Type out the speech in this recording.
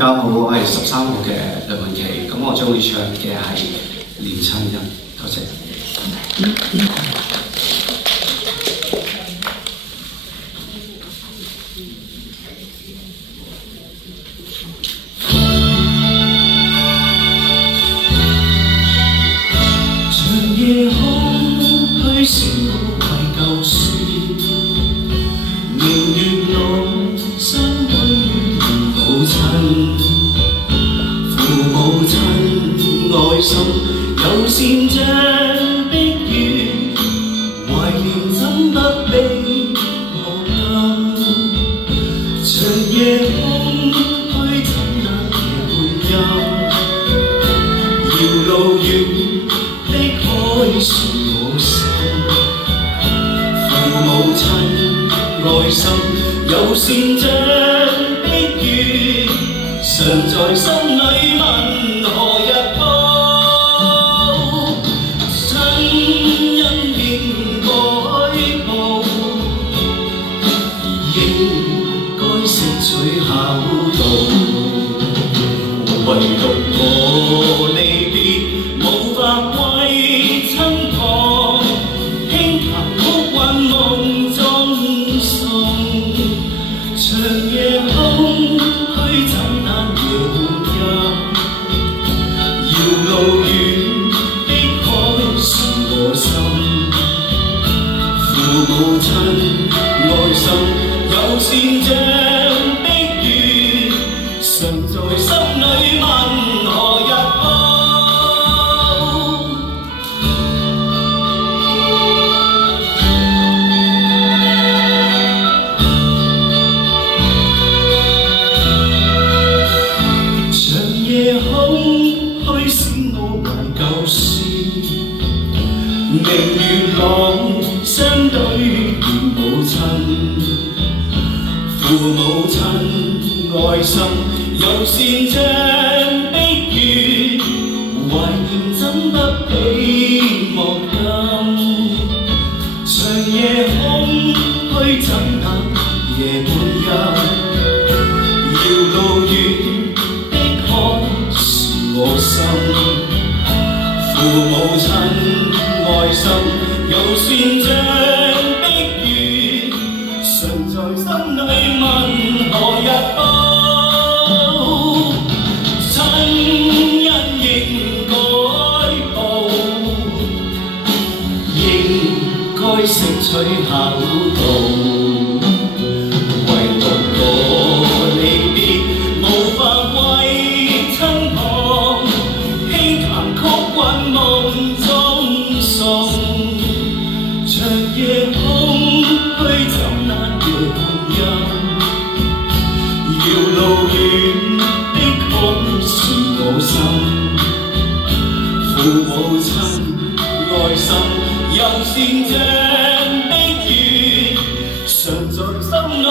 家好，我係13號嘅梁詠琪，咁我將會唱嘅係《念親恩》，多謝。長夜空虛是我懷舊書，明月朗相對母親，父母親愛心有善像碧月，懷念怎不比我甘？長夜空虛怎那夜半陰？遙路遠的海是我心，父母親愛心有善像碧月，常在心裏問何日報？親恩應該報，應該識取孝道。唯獨我離別無法為親旁，輕彈曲韻夢中送。長夜空虛怎難夜半陰？遙路遠的海是我心，父母親愛心有善像碧月，常在心裏問何日報？長夜空虛使我懷舊書，明月朗相對念母親，父母親愛心有善像碧月，懷念怎不比莫甘？長夜空虛怎能夜半陰？遙路遠的海是我心，父母親愛心有善像碧月，常在心裏問何日報？親恩應該報，應該識取孝道。唯獨我離別無法為親旁，輕彈曲韻夢中送。長夜空虛怎難夜半陰？遙路遠的海是我心，父母親愛心有善像碧月，常在心裏